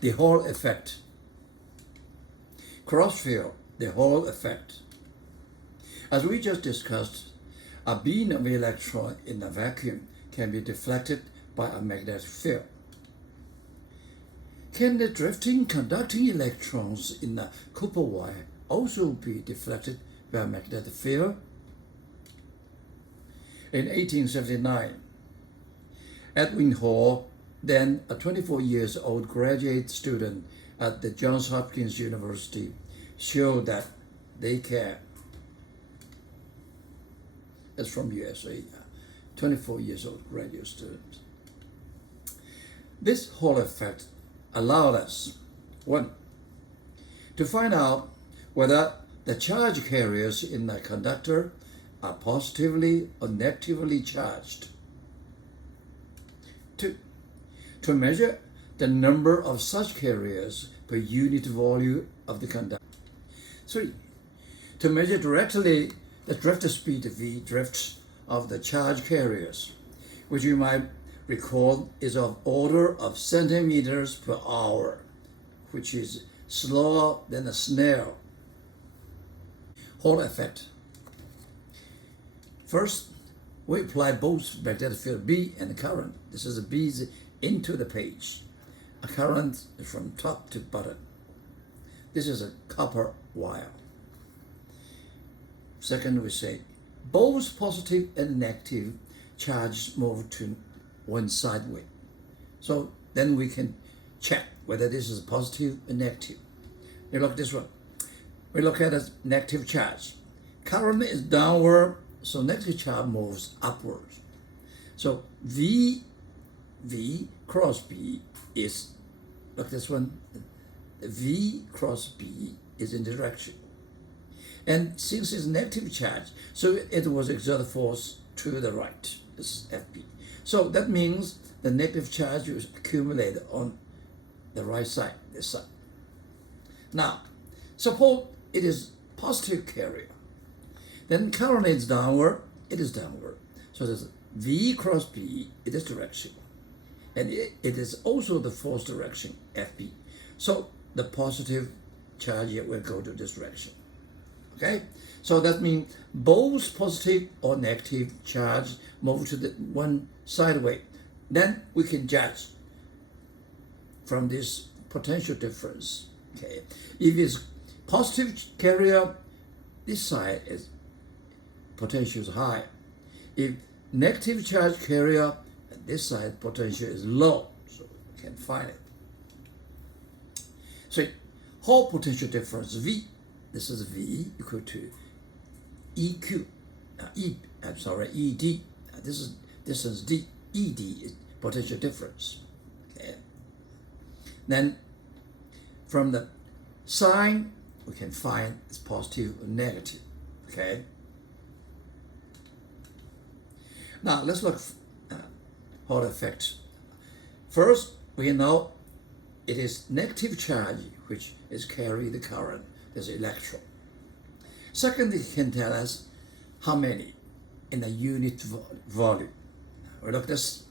the Hall effect. Crossfield, the Hall effect. As we just discussed, a beam of electron in a vacuum can be deflected by a magnetic field. Can the drifting conducting electrons in a copper wire also be deflected by a magnetic field? In 1879, Edwin Hall, then a 24 years old graduate student at the Johns Hopkins University, showed that they can. It's from USA, 24 years old graduate student. This Hall effect allowed us, one, to find out whether the charge carriers in the conductor are positively or negatively charged. Two, to measure the number of such carriers per unit volume of the conductor. Three, to measure directly the drift speed v drift of the charge carriers, which you might recall is of order of centimeters per hour, which is slower than a snail. Hall effect. First, we apply both magnetic field B and current. This is a B into the page. A current from top to bottom. This is a copper wire. Second, we say both positive and negative charges move to one sideway. So then we can check whether this is positive or negative. You look at this one. We look at a negative charge. Current is downward, so negative charge moves upward. So V cross B is, look at this one, V cross B is in direction. And since it's negative charge, so it was exerted force to the right, this is FB. So that means the negative charge was accumulated on the right side, this side. Now, suppose it is positive carrier. Then current is downward, it is downward. So there's V cross B in this direction. And it is also the force direction, FB. So the positive charge here will go to this direction. Okay? So that means both positive or negative charge move to the one sideway. Then we can judge from this potential difference. Okay? If it's positive carrier, this side is potential is high. If negative charge carrier, this side potential is low, so we can find it. So Hall potential difference V, this is V equal to EQ, ED, this is distance D, ED is potential difference. Okay. Then from the sign, we can find it's positive or negative. Okay. Now let's look at Hall effect. First, we know it is negative charge which is carry the current, this electron. Second, it can tell us how many in a unit volume. We look at this.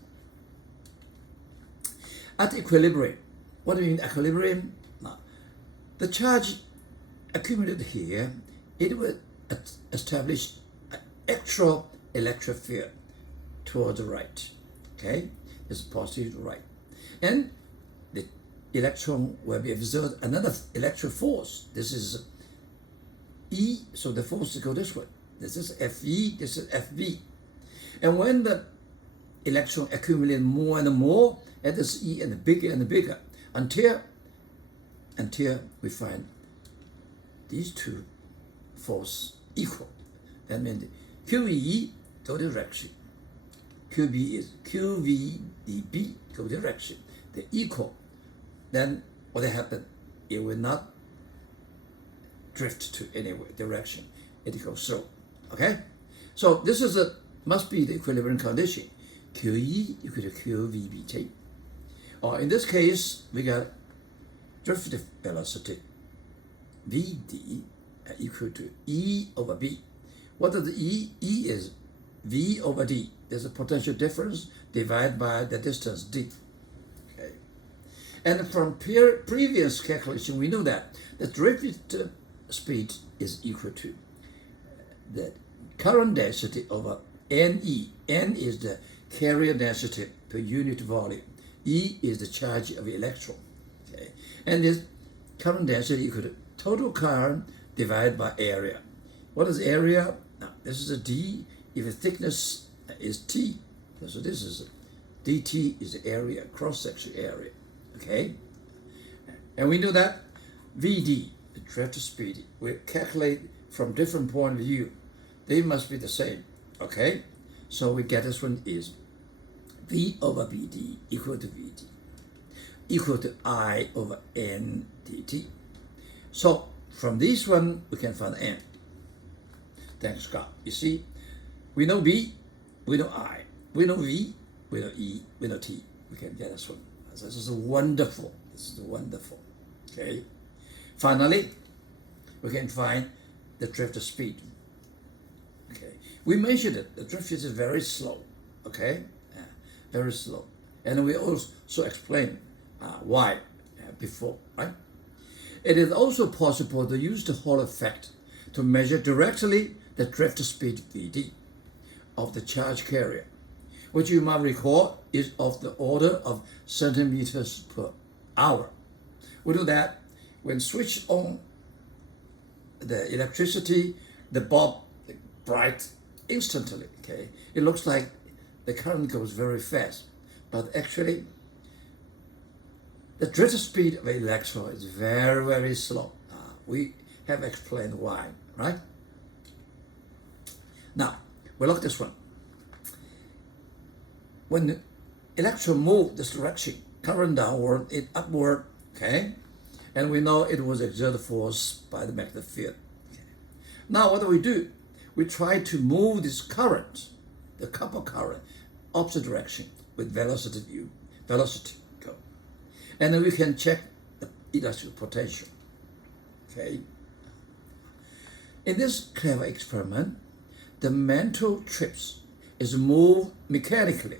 At equilibrium, what do you mean equilibrium? Now, the charge accumulated here, it will establish an extra electric field toward the right. Okay, it's positive to the right, and the electron will be exerted another electric force. This is E, so the force go this way. This is Fe, this is Fb, and when the electron accumulate more and more, it is E and bigger until we find these two forces equal. That means QE go direction. QB is QVDB go direction. They equal. Then what will happen? It will not drift to any direction. It goes slow. Okay? So this is must be the equilibrium condition. QE equal to QVBT. Or in this case, we got drift velocity. VD equal to E over B. What is the E? E is V over D. There's a potential difference divided by the distance D. Okay. And from previous calculation, we know that the drift speed is equal to the current density over NE. N is the carrier density per unit volume. E is the charge of electron. Okay? And this current density equal to total current divided by area. What is area? Now, this is a D. If the thickness is T, so this is dt is the area, cross-section area. Okay? And we know that VD, the drift speed, we calculate from different point of view. They must be the same. Okay? So we get this one is V over BD equal to VD equal to I over N dt. So from this one, we can find N. Thanks God. You see, we know V, we know I, we know V, we know E, we know T. We can get this one. So this is wonderful. This is wonderful. Okay. Finally, we can find the drift speed. Okay. We measured it. The drift is very slow. Okay. Very slow. And we also explained why before, right? It is also possible to use the Hall effect to measure directly the drift speed Vd of the charge carrier, which you might recall is of the order of centimeters per hour. We know that when switched on the electricity, the bulb bright instantly. Okay, it looks like the current goes very fast, but actually the drift speed of an electron is very, very slow. We have explained why, right? Now, we look at this one. When the electron moved this direction, current downward, it upward, okay? And we know it was exerted force by the magnetic field. Okay. Now, what do? We try to move this current, the copper current, opposite direction with velocity u, velocity go. And then we can check the electric potential, okay? In this clever experiment, the metal trips is moved mechanically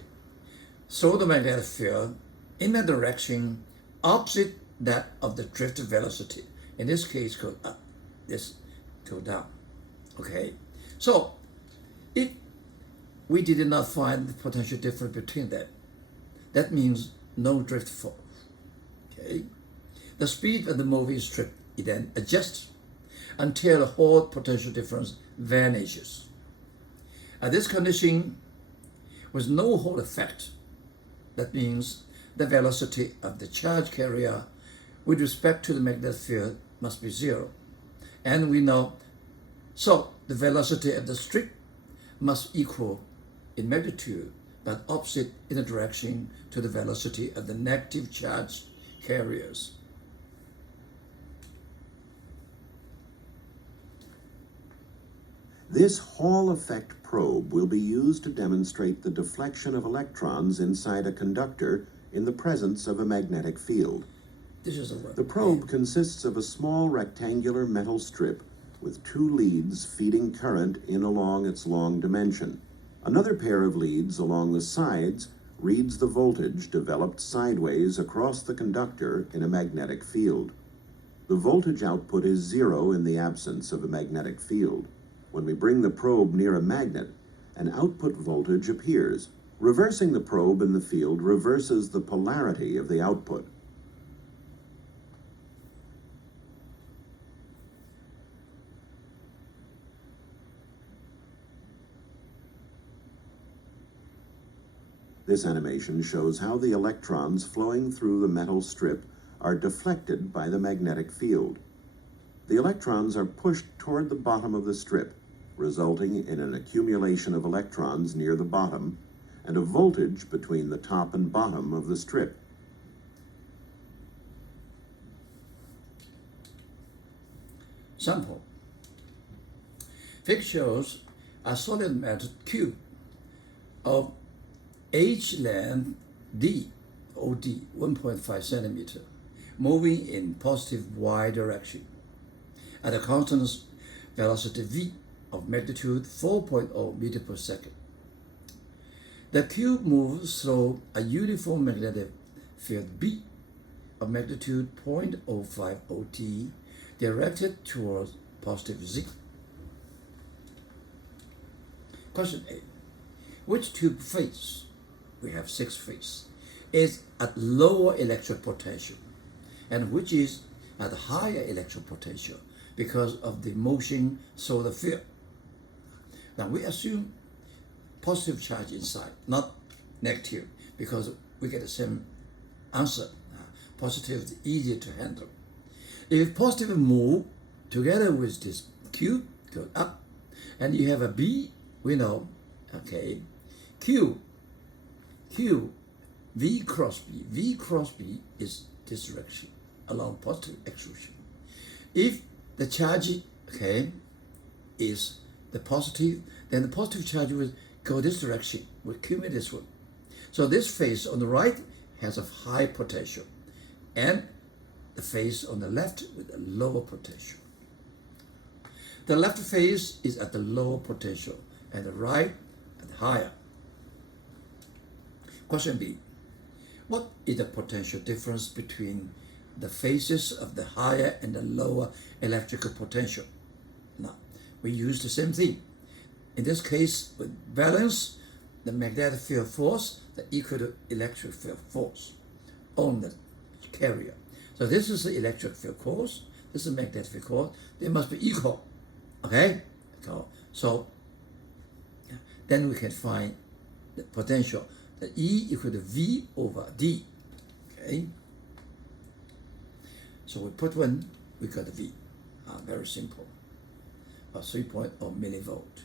through the magnetic field in a direction opposite that of the drift velocity. In this case, go up, this go down. Okay, so if we did not find the potential difference between them, that means no drift force. Okay, the speed of the moving strip it then adjusts until the whole potential difference vanishes. At this condition, with no Hall effect, that means the velocity of the charge carrier with respect to the magnetic field must be zero. And we know, so the velocity of the strip must equal in magnitude, but opposite in the direction to the velocity of the negative charge carriers. This Hall effect probe will be used to demonstrate the deflection of electrons inside a conductor in the presence of a magnetic field. The probe consists of a small rectangular metal strip with two leads feeding current in along its long dimension. Another pair of leads along the sides reads the voltage developed sideways across the conductor in a magnetic field. The voltage output is zero in the absence of a magnetic field. When we bring the probe near a magnet, an output voltage appears. Reversing the probe in the field reverses the polarity of the output. This animation shows how the electrons flowing through the metal strip are deflected by the magnetic field. The electrons are pushed toward the bottom of the strip, resulting in an accumulation of electrons near the bottom and a voltage between the top and bottom of the strip. Sample. Figure shows a solid metal cube of H length D, OD, 1.5 centimeter, moving in positive y direction at a constant velocity v of magnitude 4.0 meter per second. The cube moves through a uniform magnetic field B of magnitude 0.05 OT directed towards positive Z. Question A. Which tube phase, we have 6 phases, is at lower electric potential and which is at higher electric potential because of the motion solar field? Now we assume positive charge inside, not negative, because we get the same answer. Positive is easier to handle. If positive move together with this Q, go up, and you have a B, we know, okay, Q, V cross B is this direction along positive exclusion. If the charge, okay, is the positive, then the positive charge will go this direction, will accumulate this one. So this phase on the right has a high potential, and the phase on the left with a lower potential. The left phase is at the lower potential, and the right at higher. Question B. What is the potential difference between the phases of the higher and the lower electrical potential? Now, we use the same thing. In this case, we balance the magnetic field force that equal to electric field force on the carrier. So this is the electric field force, this is the magnetic field force. They must be equal, okay? So then we can find the potential, the E equal to V over D, okay? So we put one, we got the V, very simple, 3.0 millivolt.